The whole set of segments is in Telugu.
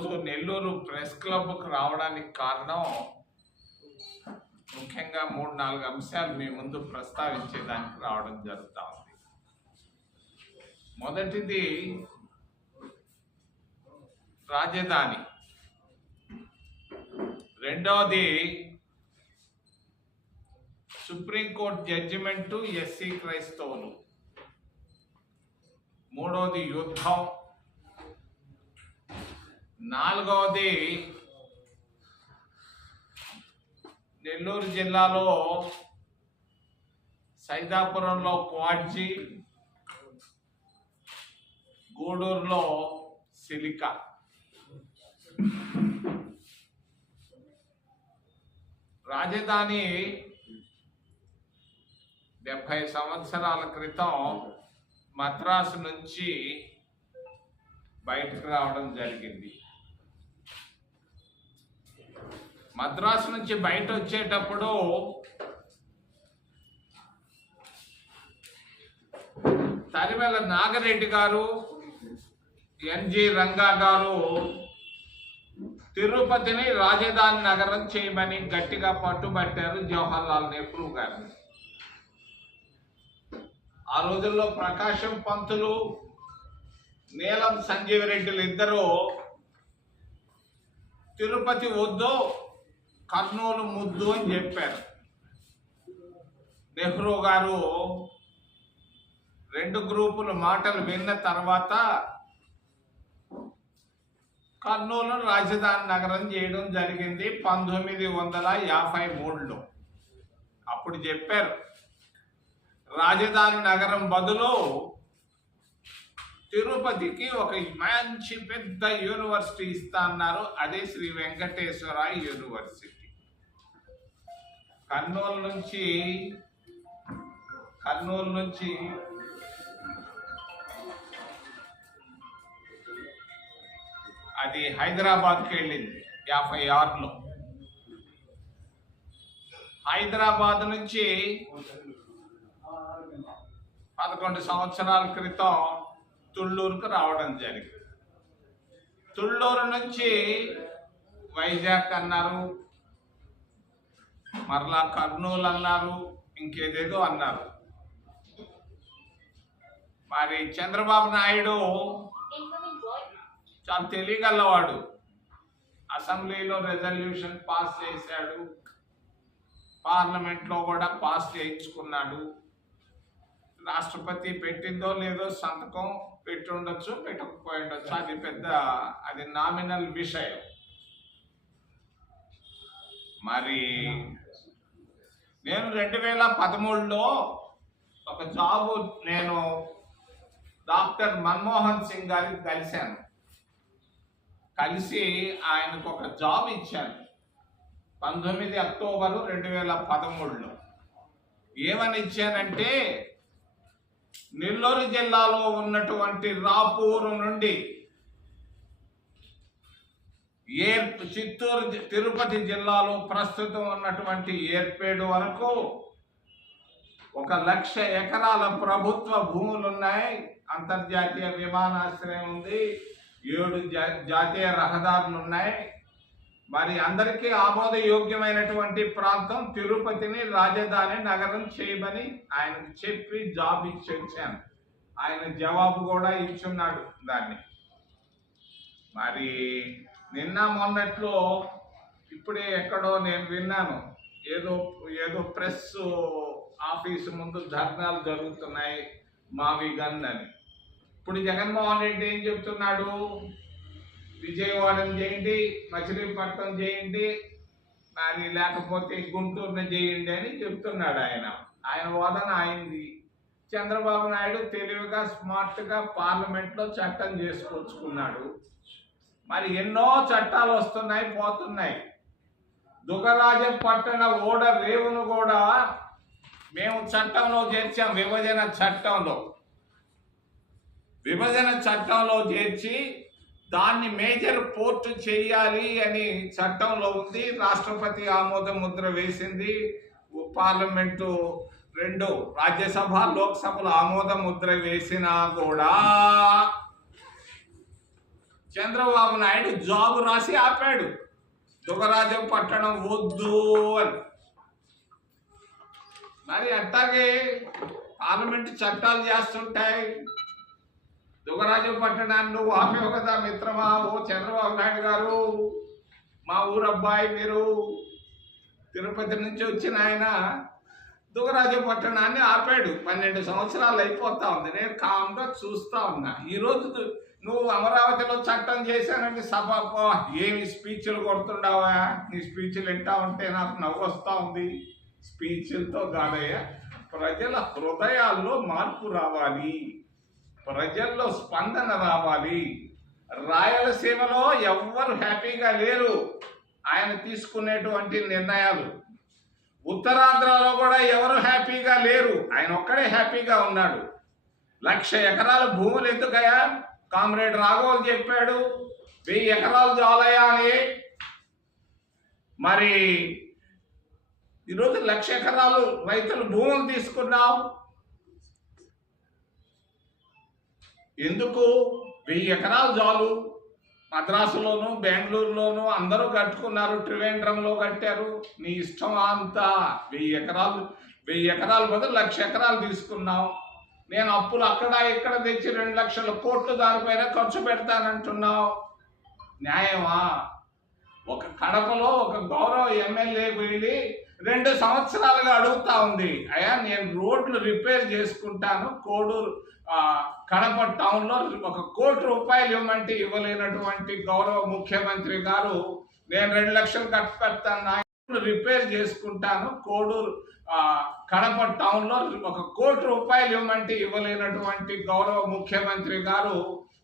ఈరోజు నెల్లూరు ప్రెస్ క్లబ్కు రావడానికి కారణం ముఖ్యంగా 3-4 అంశాలు మీ ముందు ప్రస్తావించేదానికి రావడం జరుగుతూ ఉంది. మొదటిది రాజధాని, రెండవది సుప్రీంకోర్టు జడ్జిమెంటు ఎస్సీ క్రైస్తవులు, మూడవది యుద్ధం, నాలుగవది నెల్లూరు జిల్లాలో సైదాపురంలో క్వాడ్జీ, గూడూరులో సిలికా. రాజధాని 70 సంవత్సరాల క్రితం మద్రాసు నుంచి బయటకు రావడం జరిగింది. మద్రాసు నుంచి బయట వచ్చేటప్పుడు తరిమెల నాగరెడ్డి గారు, ఎన్జి రంగా గారు తిరుపతిని రాజధాని నగరం చేయమని గట్టిగా పట్టుబట్టారు జవహర్లాల్ నెహ్రూ గారిని. ఆ రోజుల్లో ప్రకాశం పంతులు, నీలం సంజీవరెడ్డిలు ఇద్దరు తిరుపతి వద్దు, కర్నూలు ముద్దు అని చెప్పారు. నెహ్రూ గారు 2 గ్రూపుల మాటలు విన్న తర్వాత కర్నూలు రాజధాని నగరం చేయడం జరిగింది 1953లో. అప్పుడు చెప్పారు రాజధాని నగరం బదులు తిరుపతికి ఒక మంచి పెద్ద యూనివర్సిటీ ఇస్తా అన్నారు. అదే శ్రీ వెంకటేశ్వర యూనివర్సిటీ. కర్నూలు నుంచి అది హైదరాబాద్కి వెళ్ళింది 56లో. హైదరాబాద్ నుంచి 11 సంవత్సరాల క్రితం తుళ్ళూరుకు రావడం జరిగింది. తుళ్ళూరు నుంచి వైజాగ్ అన్నారు, మరలా కర్నూలు అన్నారు, ఇంకేదేదో అన్నారు. మరి చంద్రబాబు నాయుడు చాలా తెలియగలవాడు. అసెంబ్లీలో రెజల్యూషన్ పాస్ చేశాడు, పార్లమెంట్లో కూడా పాస్ చేయించుకున్నాడు. రాష్ట్రపతి పెట్టిందో లేదో సంతకం పెట్టి ఉండొచ్చు, పెట్టకపోయి ఉండొచ్చు, అది నామినల్ విషయం. మరి నేను 2013లో ఒక జాబు నేను డాక్టర్ మన్మోహన్ సింగ్ గారికి కలిశాను. కలిసి ఆయనకు ఒక జాబ్ ఇచ్చాను 19 అక్టోబరు 2013లో. ఏమని ఇచ్చానంటే నెల్లూరు జిల్లాలో ఉన్నటువంటి రాపూరు నుండి చిత్తూరు తిరుపతి జిల్లాలో ప్రస్తుతం ఉన్నటువంటి ఏర్పేడు వరకు 1,00,000 ఎకరాల ప్రభుత్వ భూములు ఉన్నాయి. అంతర్జాతీయ విమానాశ్రయం ఉంది, 7 జాతీయ రహదారులు ఉన్నాయి. మరి అందరికీ ఆమోదయోగ్యమైనటువంటి ప్రాంతం తిరుపతిని రాజధాని నగరం చేయమని ఆయనకు చెప్పి జాబ్ ఇచ్చి వచ్చాను. ఆయన జవాబు కూడా ఇచ్చున్నాడు దాన్ని. మరి నిన్న మొన్నట్లో ఇప్పుడే ఎక్కడో నేను విన్నాను, ఏదో ప్రెస్ ఆఫీసు ముందు ధర్నాలు జరుగుతున్నాయి మావిగన్ అని. ఇప్పుడు జగన్మోహన్ రెడ్డి ఏం చెప్తున్నాడు, విజయవాడని చేయండి, మచిలీపట్నం చేయండి, మరి లేకపోతే గుంటూరుని చేయండి అని చెప్తున్నాడు. ఆయన వాదన అయింది. చంద్రబాబు నాయుడు తెలివిగా స్మార్ట్గా పార్లమెంట్లో చట్టం చేసుకొచ్చుకున్నాడు. మరి ఎన్నో చట్టాలు వస్తున్నాయి పోతున్నాయి. దుగరాజపట్టణ ఓడ రేవును కూడా మేము చట్టంలో చేర్చాం. విభజన చట్టంలో చేర్చి దాన్ని మేజర్ పోర్టు చేయాలి అని చట్టంలో ఉంది. రాష్ట్రపతి ఆమోద ముద్ర వేసింది. పార్లమెంటు 2 రాజ్యసభ లోక్సభలు ఆమోద ముద్ర వేసినా కూడా చంద్రబాబు నాయుడు జాబు రాసి ఆపాడు. దుగరాజపట్నం వద్దు అని. మరి అట్టాగే పార్లమెంట్ చట్టాలు చేస్తుంటాయి. దుగరాజపట్నాన్ని నువ్వు ఆపేవు కదా మిత్రమా. ఓ చంద్రబాబు నాయుడు గారు, మా ఊరు అబ్బాయి మీరు, తిరుపతి నుంచి వచ్చిన ఆయన దుగరాజపట్నాన్ని ఆపాడు. 12 సంవత్సరాలు అయిపోతా ఉంది. నేను కామ్గా చూస్తా ఉన్నా. ఈరోజు నువ్వు అమరావతిలో చట్టం చేశానంటే సభ ఏమి స్పీచ్లు కొడుతుండవా? నీ స్పీచ్లు వింటా ఉంటే నాకు నవ్వు వస్తూ ఉంది. స్పీచ్లతో కాదయ్యా, ప్రజల హృదయాల్లో మార్పు రావాలి, ప్రజల్లో స్పందన రావాలి. రాయలసీమలో ఎవ్వరు హ్యాపీగా లేరు ఆయన తీసుకునేటువంటి నిర్ణయాలు. ఉత్తరాంధ్రలో కూడా ఎవరు హ్యాపీగా లేరు, ఆయన ఒక్కడే హ్యాపీగా ఉన్నాడు. 1,00,000 ఎకరాల భూములు ఎందుకయ్యా? కామ్రేడ్ రాఘవల్ చెప్పాడు 1000 ఎకరాలు చాలయ్యా అని. మరి ఈరోజు 1,00,000 ఎకరాలు రైతులు భూములు తీసుకున్నాం. ఎందుకు? 1000 ఎకరాలు చాలు. మద్రాసులోను బెంగళూరులోను అందరూ కట్టుకున్నారు, ట్రివేండ్రంలో కట్టారు. నీ ఇష్టం అంతా. 1000 ఎకరాలు బదులు 1,00,000 ఎకరాలు తీసుకున్నావు. నేను అప్పులు అక్కడ ఇక్కడ తెచ్చి 2,00,000 కోట్లు దానిపైన ఖర్చు పెడతానంటున్నావు. న్యాయమా? ఒక కడపలో ఒక గౌరవ ఎమ్మెల్యే వెళ్ళి 2 సంవత్సరాలుగా అడుగుతా ఉంది, అయ్యా నేను రోడ్లు రిపేర్ చేసుకుంటాను, కోడూరు కడప టౌన్లో 1 కోటి రూపాయలు ఇవ్వమంటే ఇవ్వలేనటువంటి గౌరవ ముఖ్యమంత్రి గారు, నేను 2 లక్షలు ఖర్చు పెడతాను, రిపేర్ చేసుకుంటాను, కోడూరు కడప టౌన్లో 1 కోటి రూపాయలు ఇవ్వమంటే ఇవ్వలేనటువంటి గౌరవ ముఖ్యమంత్రి గారు,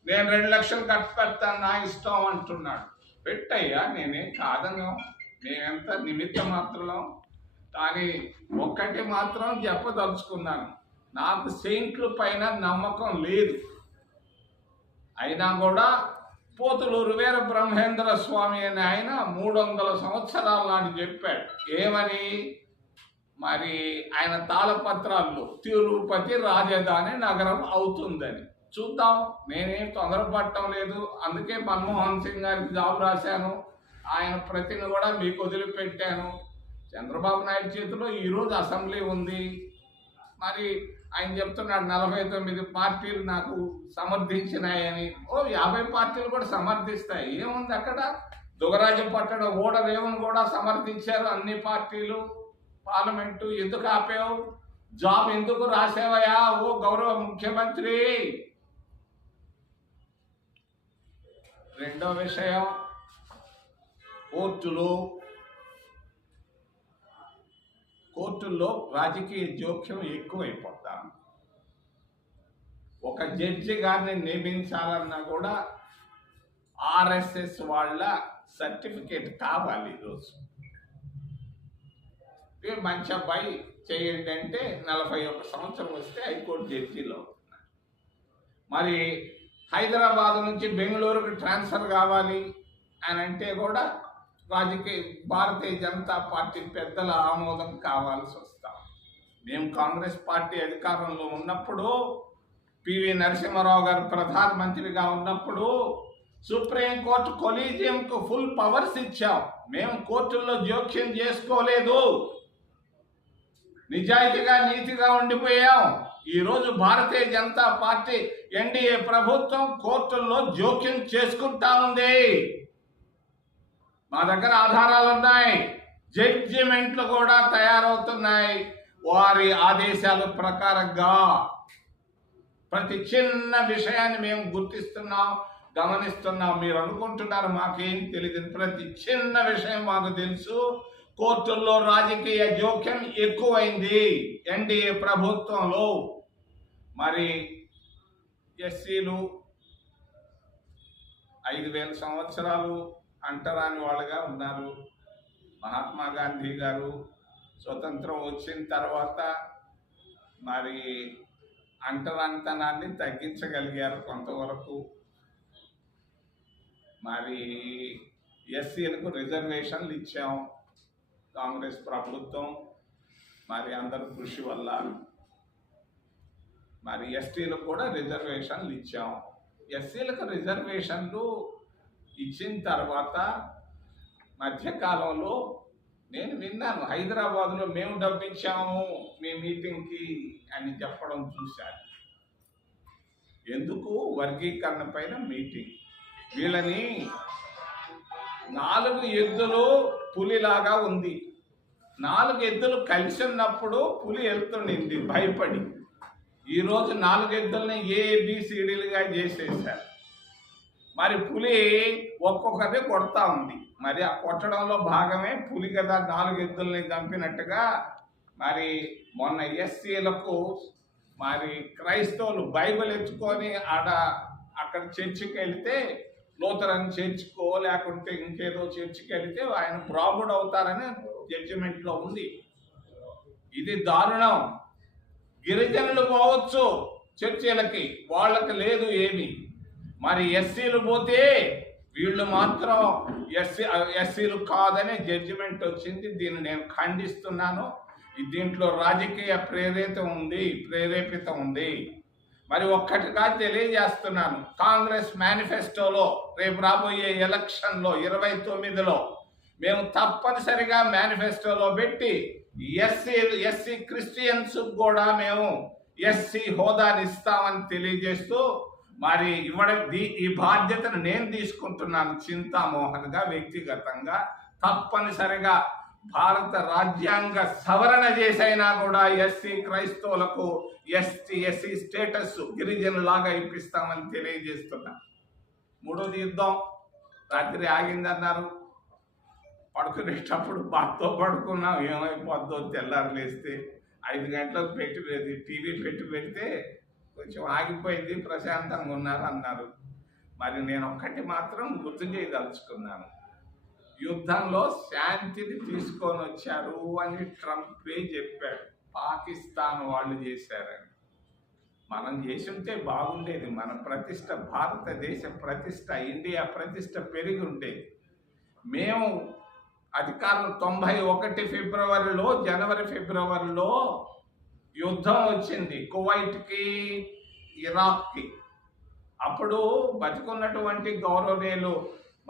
నేను 2 లక్షలు ఖర్చు పెడతాను, నా ఇష్టం అంటున్నాడు. పెట్టయ్యా, నేనేం కాదను, నేనెంత నిమిత్త మాత్రం. కానీ ఒక్కటి మాత్రం చెప్పదలుచుకున్నాను, నాకు సెయింట్ల పైన నమ్మకం లేదు. అయినా కూడా పోతులూరు వీర బ్రహ్మేంద్ర స్వామి అని ఆయన 300 సంవత్సరాల నాడు చెప్పాడు. ఏమని? మరి ఆయన తాళపత్రాల్లో తిరుపతి రాజధాని నగరం అవుతుందని. చూద్దాం, నేనేం తొందరపడటం లేదు. అందుకే మన్మోహన్ సింగ్ గారికి జాబ్ రాశాను, ఆయన ప్రతిని కూడా మీకు వదిలిపెట్టాను. చంద్రబాబు నాయుడు చేతిలో ఈరోజు అసెంబ్లీ ఉంది. మరి ఆయన చెప్తున్నాడు 49 పార్టీలు నాకు సమర్థించినాయని. 50 పార్టీలు కూడా సమర్థిస్తాయి. ఏముంది అక్కడ? దుగరాజపట్నం ఓడరేవును కూడా సమర్థించారు అన్ని పార్టీలు. పార్లమెంటు ఎందుకు ఆపావు? జాబ్ ఎందుకు రాసేవయా ఓ గౌరవ ముఖ్యమంత్రి? రెండో విషయం, కోర్టుల్లో రాజకీయ జోక్యం ఎక్కువైపోతాను. ఒక జడ్జి గారిని నియమించాలన్నా కూడా ఆర్ఎస్ఎస్ వాళ్ళ సర్టిఫికేట్ కావాలి. ఈరోజు మంచి అబ్బాయి చేయండి అంటే 41 సంవత్సరం వస్తే హైకోర్టు జడ్జిలో. మరి హైదరాబాద్ నుంచి బెంగళూరుకు ట్రాన్స్ఫర్ కావాలి అని అంటే కూడా భారతీయ జనతా పార్టీ పెద్దల ఆమోదం కావాల్సి వస్తాం. మేము కాంగ్రెస్ పార్టీ అధికారంలో ఉన్నప్పుడు, పివి నరసింహారావు గారు ప్రధానమంత్రిగా ఉన్నప్పుడు సుప్రీంకోర్టు కొలీజియంకు ఫుల్ పవర్స్ ఇచ్చాం. మేము కోర్టుల్లో జోక్యం చేసుకోలేదు, నిజాయితీగా నీతిగా ఉండిపోయాం. ఈరోజు భారతీయ జనతా పార్టీ ఎన్డీఏ ప్రభుత్వం కోర్టుల్లో జోక్యం చేసుకుంటా ఉంది. మా దగ్గర ఆధారాలు ఉన్నాయి, జడ్జిమెంట్లు కూడా తయారవుతున్నాయి. వారి ఆదేశాల ప్రకారంగా ప్రతి చిన్న విషయాన్ని మేము గుర్తిస్తున్నాం, గమనిస్తున్నాం. మీరు అనుకుంటున్నారు మాకేం తెలియదు, ప్రతి చిన్న విషయం మాకు తెలుసు. కోర్టుల్లో రాజకీయ జోక్యం ఎక్కువైంది ఎన్డీఏ ప్రభుత్వంలో. మరి ఎస్సీలు 5,000 సంవత్సరాలు అంటరాని వాళ్ళుగా ఉన్నారు. మహాత్మా గాంధీ గారు స్వతంత్రం వచ్చిన తర్వాత మరి అంటరానితనాన్ని తగ్గించగలిగారు కొంతవరకు. మరి ఎస్సీలకు రిజర్వేషన్లు ఇచ్చాం కాంగ్రెస్ ప్రభుత్వం, మరి అందరి కృషి వల్ల. మరి ఎస్టీలకు కూడా రిజర్వేషన్లు ఇచ్చాం. ఎస్సీలకు రిజర్వేషన్లు ఇచ్చిన తర్వాత మధ్యకాలంలో నేను విన్నాను, హైదరాబాద్లో మేము డబ్బిచ్చాము మీ మీటింగ్కి అని చెప్పడం చూశాను. ఎందుకు? వర్గీకరణ పైన మీటింగ్. వీళ్ళని 4 ఎద్దులు పులిలాగా ఉంది. 4 ఎద్దులు కలిసి ఉన్నప్పుడు పులి వెళ్తుండింది భయపడి. ఈరోజు 4 ఎద్దుల్ని ABCDలుగా చేసేసారు. మరి పులి ఒక్కొక్కరిని కొడతా ఉంది. మరి ఆ కొట్టడంలో భాగమే పులి కదా 4 ఎద్దుల్ని చంపినట్టుగా. మరి మొన్న ఎస్సీలకు మరి క్రైస్తవులు బైబిల్ ఎత్తుకొని అక్కడ చర్చికి వెళితే, లూథరన్ చర్చికో లేకుంటే ఇంకేదో చర్చికి వెళితే ఆయన ప్రాబుడ్ అవుతారని జడ్జిమెంట్లో ఉంది. ఇది దారుణం. గిరిజనులు పోవచ్చు చర్చిలకి, వాళ్ళకి లేదు ఏమి. మరి ఎస్సీలు పోతే వీళ్ళు మాత్రం ఎస్సీలు కాదనే జడ్జిమెంట్ వచ్చింది. దీన్ని నేను ఖండిస్తున్నాను. దీంట్లో రాజకీయ ప్రేరేపితం ఉంది. మరి ఒక్కటిగా తెలియజేస్తున్నాను, కాంగ్రెస్ మేనిఫెస్టోలో రేపు రాబోయే ఎలక్షన్లో 29లో మేము తప్పనిసరిగా మేనిఫెస్టోలో పెట్టి ఎస్సీ క్రిస్టియన్స్ కూడా మేము ఎస్సీ హోదాని ఇస్తామని తెలియజేస్తూ, మరి ఈ బాధ్యతను నేను తీసుకుంటున్నాను చింతామోహన్గా, వ్యక్తిగతంగా. తప్పనిసరిగా భారత రాజ్యాంగ సవరణ చేసైనా కూడా ఎస్సీ క్రైస్తవులకు ఎస్సీ స్టేటస్ గిరిజనులాగా ఇప్పిస్తామని తెలియజేస్తున్నా. 3వది యుద్ధం. రాత్రి ఆగిందన్నారు, పడుకునేటప్పుడు బాత్తో పడుకున్నాం, ఏమైపోద్దో తెల్లారు లేస్తే 5 గంటలకు టీవీ పెడితే కొంచెం ఆగిపోయింది, ప్రశాంతంగా ఉన్నారు అన్నారు. మరి నేను ఒక్కటి మాత్రం గుర్తు చేయదలుచుకున్నాను, యుద్ధంలో శాంతిని తీసుకొని వచ్చారు అని ట్రంపే చెప్పాడు. పాకిస్తాన్ వాళ్ళు చేశారని. మనం చేసి ఉంటే బాగుండేది. మన ప్రతిష్ట, భారతదేశ ప్రతిష్ట, ఇండియా ప్రతిష్ట పెరిగి ఉండేది. మేము అధికారం 91 జనవరి ఫిబ్రవరిలో యుద్ధం వచ్చింది కువైట్కి, ఇరాక్కి. అప్పుడు బతికున్నటువంటి గౌరవనీయులు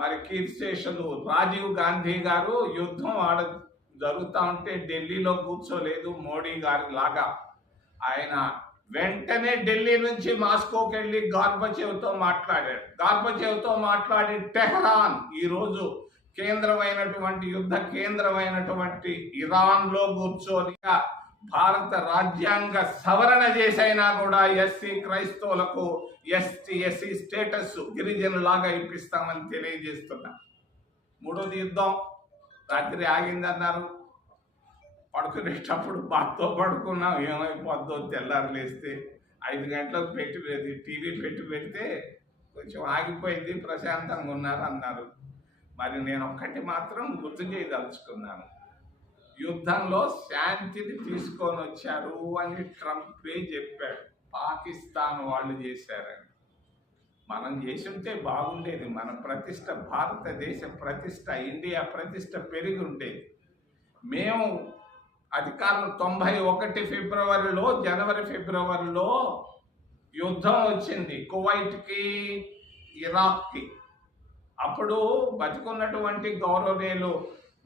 మరి కీర్తిశేషులు రాజీవ్ గాంధీ గారు యుద్ధం జరుగుతూ ఉంటే ఢిల్లీలో కూర్చోలేదు మోడీ గారి లాగా. ఆయన వెంటనే ఢిల్లీ నుంచి మాస్కోకి వెళ్ళి గార్బచేవ్తో మాట్లాడాడు. గార్బచేవ్తో మాట్లాడి టెహ్రాన్, ఈరోజు కేంద్రమైనటువంటి యుద్ధ కేంద్రమైనటువంటి ఇరాన్లో కూర్చొని భారత రాజ్యాంగ సవరణ చేసైనా కూడా ఎస్సీ క్రైస్తవులకు ఎస్సీ స్టేటస్ గిరిజనులాగా ఇప్పిస్తామని తెలియజేస్తున్నా. 3వది యుద్ధం. రాత్రి ఆగిందన్నారు, పడుకునేటప్పుడు బాత్తో పడుకున్నాం, ఏమైపోద్దో తెల్లారు లేస్తే 5 గంటలకు టీవీ పెడితే కొంచెం ఆగిపోయింది, ప్రశాంతంగా ఉన్నారు అన్నారు. మరి నేను ఒక్కటి మాత్రం గుర్తు చేయదలుచుకున్నాను, యుద్ధంలో శాంతిని తీసుకొని వచ్చారు అని ట్రంపే చెప్పాడు. పాకిస్తాన్ వాళ్ళు చేశారని. మనం చేసి ఉంటే బాగుండేది. మన ప్రతిష్ట, భారతదేశ ప్రతిష్ట, ఇండియా ప్రతిష్ట పెరిగి ఉండేది. మేము అధికారం 91 జనవరి ఫిబ్రవరిలో యుద్ధం వచ్చింది కువైట్కి, ఇరాక్కి. అప్పుడు బతికున్నటువంటి గౌరవనీయులు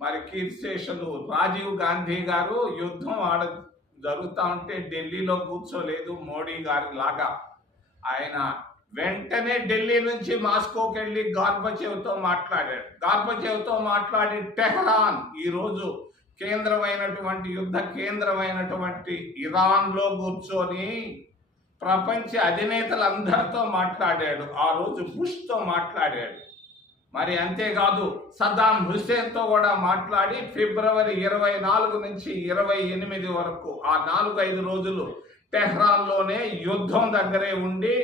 మరి కీర్తిశేషులు రాజీవ్ గాంధీ గారు యుద్ధం జరుగుతూ ఉంటే ఢిల్లీలో కూర్చోలేదు మోడీ గారి లాగా. ఆయన వెంటనే ఢిల్లీ నుంచి మాస్కోకి వెళ్ళి గార్బచేవ్తో మాట్లాడాడు. గార్బచేవ్తో మాట్లాడి టెహ్రాన్, ఈరోజు కేంద్రమైనటువంటి యుద్ధ కేంద్రమైనటువంటి ఇరాన్లో కూర్చొని ప్రపంచ అధినేతలందరితో మాట్లాడాడు. ఆ రోజు బుష్తో మాట్లాడాడు. మరి అంతేకాదు సద్దాం హుస్సేన్తో కూడా మాట్లాడి ఫిబ్రవరి 24 నుంచి 28 వరకు ఆ 4-5 రోజులు టెహ్రాన్లోనే యుద్ధం దగ్గరే ఉండి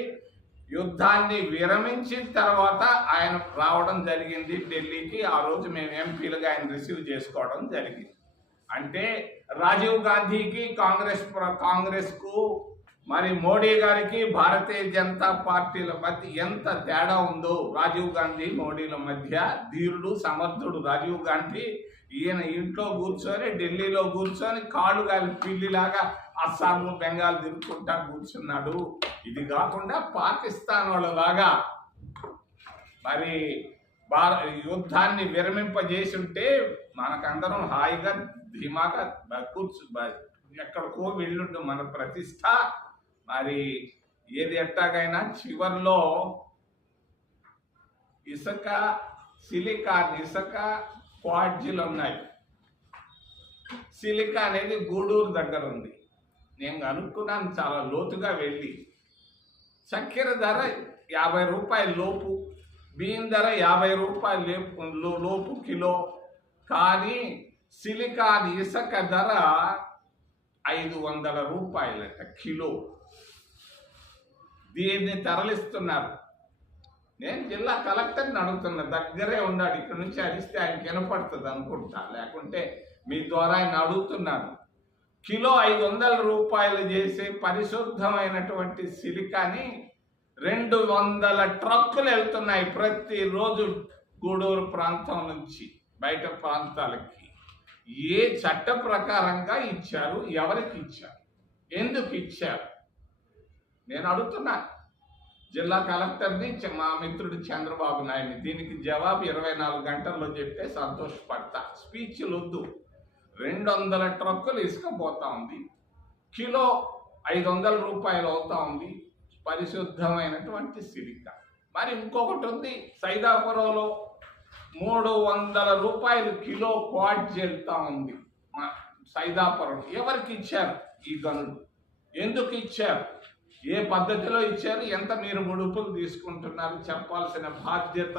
యుద్ధాన్ని విరమించిన తర్వాత ఆయన రావడం జరిగింది ఢిల్లీకి. ఆ రోజు మేము ఎంపీలుగా ఆయన రిసీవ్ చేసుకోవడం జరిగింది. అంటే రాజీవ్ గాంధీకి కాంగ్రెస్కు మరి మోడీ గారికి భారతీయ జనతా పార్టీల మధ్య ఎంత తేడా ఉందో. రాజీవ్ గాంధీ మోడీల మధ్య ధీరుడు సమర్థుడు రాజీవ్ గాంధీ. ఈయన ఇంట్లో కూర్చొని ఢిల్లీలో కూర్చొని కాళ్ళు గాలి పిల్లిలాగా అస్సాము బెంగాల్ తిరుగుకుంటా కూర్చున్నాడు. ఇది కాకుండా పాకిస్తాన్ వాళ్ళలాగా మరి యుద్ధాన్ని విరమింపజేసి ఉంటే మనకందరం హాయిగా ధీమాగా ఎక్కడికో వెళ్ళుండు మన ప్రతిష్ట. మరి ఏది ఎట్టాగైనా చివరిలో ఇసుక క్వాడ్జీలు ఉన్నాయి. సిలికా అనేది గూడూరు దగ్గర ఉంది. నేను అనుకున్నాను చాలా లోతుగా వెళ్ళి, చక్కెర ధర 50 రూపాయల లోపు, బియ్యం ధర 50 రూపాయల లోపు కిలో. కానీ సిలికాన్ ఇసుక ధర 500 రూపాయలట కిలో. దీన్ని తరలిస్తున్నారు. నేను జిల్లా కలెక్టర్ని అడుగుతున్నా, దగ్గరే ఉన్నాడు, ఇక్కడ నుంచి అరిస్తే ఆయన వినపడుతుంది అనుకుంటా, లేకుంటే మీ ద్వారా ఆయన అడుగుతున్నాను. కిలో 500 రూపాయలు చేసే పరిశుద్ధమైనటువంటి సిలికాని 200 ట్రక్కులు వెళ్తున్నాయి ప్రతిరోజు గూడూరు ప్రాంతం నుంచి బయట ప్రాంతాలకి. ఏ చట్ట ప్రకారంగా ఇచ్చారు? ఎవరికి ఇచ్చారు? ఎందుకు ఇచ్చారు? నేను అడుగుతున్నా జిల్లా కలెక్టర్ని, మా మిత్రుడు చంద్రబాబు నాయుడిని. దీనికి జవాబు 24 గంటల్లో చెప్తే సంతోషపడతా. స్పీచ్లు వద్దు. 200 ట్రక్కులు ఇసుక పోతా ఉంది, కిలో 500 రూపాయలు అవుతా ఉంది పరిశుద్ధమైనటువంటి సిలికా. మరి ఇంకొకటి ఉంది, సైదాపురంలో 300 రూపాయలు కిలో క్వాడ్జ్ వెళ్తా ఉంది సైదాపురం. ఎవరికి ఇచ్చారు ఈ గనులు? ఎందుకు ఇచ్చారు? ఏ పద్ధతిలో ఇచ్చారు? ఎంత మీరు ముడుపులు తీసుకుంటున్నారు? చెప్పాల్సిన బాధ్యత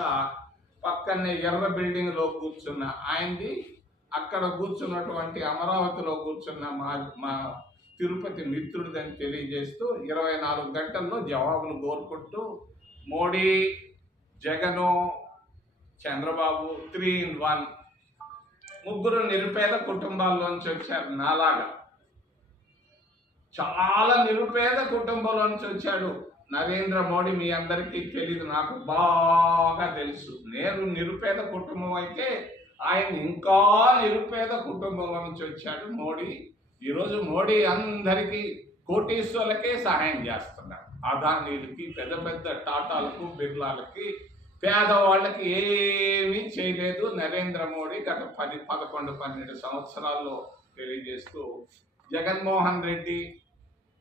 పక్కనే ఎర్ర బిల్డింగ్లో కూర్చున్న ఆయనది, అక్కడ కూర్చున్నటువంటి అమరావతిలో కూర్చున్న మా తిరుపతి మిత్రుడిదని తెలియజేస్తూ 24 గంటల్లో జవాబులు కోరుకుంటూ మోడీ, జగను, చంద్రబాబు 3 in 1 ముగ్గురు నిరుపేద కుటుంబాల్లోంచి వచ్చారు. నాలాగా చాలా నిరుపేద కుటుంబంలోంచి వచ్చాడు నరేంద్ర మోడీ. మీ అందరికీ తెలీదు, నాకు బాగా తెలుసు. నేను నిరుపేద కుటుంబం అయితే ఆయన ఇంకా నిరుపేద కుటుంబంలో నుంచి వచ్చాడు మోడీ. ఈరోజు మోడీ అందరికీ కోటీశ్వర్లకే సహాయం చేస్తున్నాడు. అదానీలకి, పెద్ద పెద్ద టాటాలకు, బిర్లాలకి, పేదవాళ్ళకి ఏమీ చేయలేదు నరేంద్ర మోడీ గత 10, 11, 12 సంవత్సరాల్లో తెలియజేస్తూ. జగన్మోహన్ రెడ్డి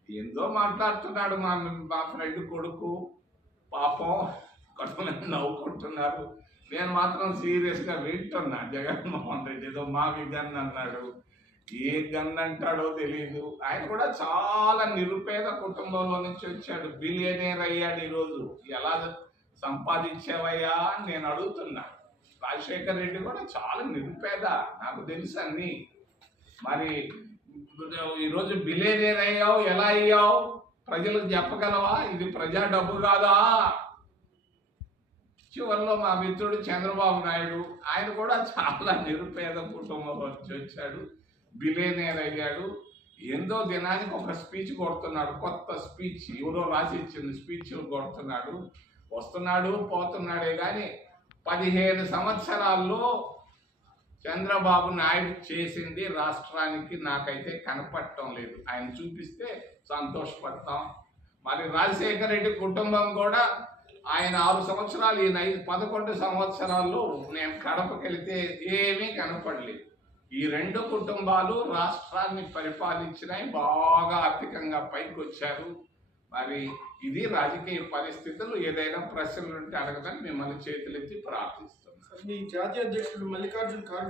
ఏందో మాట్లాడుతున్నాడు. మా ఫ్రెండ్ కొడుకు పాపం కొంతమంది నవ్వుకుంటున్నారు, నేను మాత్రం సీరియస్గా వింటున్నా. జగన్మోహన్ రెడ్డి ఏదో మావి గన్ అన్నాడు. ఏ గన్ అంటాడో తెలియదు. ఆయన కూడా చాలా నిరుపేద కుటుంబంలో నుంచి వచ్చాడు, బిలియనేర్ అయ్యాడు. ఈరోజు ఎలా సంపాదించావయ్యా అని నేను అడుగుతున్నా. రాజశేఖర్ రెడ్డి కూడా చాలా నిరుపేద, నాకు తెలుసు అన్నీ. మరి ఈరోజు బిలియనేర్ అయ్యావు, ఎలా అయ్యావు? ప్రజలకు చెప్పగలవా? ఇది ప్రజా డబ్బు కాదా? చివరిలో మా మిత్రుడు చంద్రబాబు నాయుడు, ఆయన కూడా చాలా నిరుపేద కుటుంబంలో వచ్చాడు, బిలియనేర్ అయ్యాడు. ఎంతో దినానికి ఒక స్పీచ్ కొడుతున్నాడు, కొత్త స్పీచ్, ఎవరో రాసి ఇచ్చిన స్పీచ్లు కొడుతున్నాడు. వస్తున్నాడు పోతున్నాడే కానీ 15 సంవత్సరాల్లో చంద్రబాబు నాయుడు చేసింది రాష్ట్రానికి నాకైతే కనపడటం లేదు. ఆయన చూపిస్తే సంతోషపడతాం. మరి రాజశేఖర రెడ్డి కుటుంబం కూడా ఆయన 6 సంవత్సరాలు, ఈయన 11 సంవత్సరాల్లో నేను కడపకి వెళితే ఏమీ కనపడలేదు. ఈ 2 కుటుంబాలు రాష్ట్రాన్ని పరిపాలించినాయి, బాగా ఆర్థికంగా పైకి వచ్చారు. మరి ఇది రాజకీయ పరిస్థితులు. ఏదైనా ప్రశ్నలు ఉంటే అడగదని మిమ్మల్ని చేతులెత్తి ప్రార్థిస్తున్నాను. జాతీయ అధ్యక్షుడు మల్లికార్జున ఖార్గే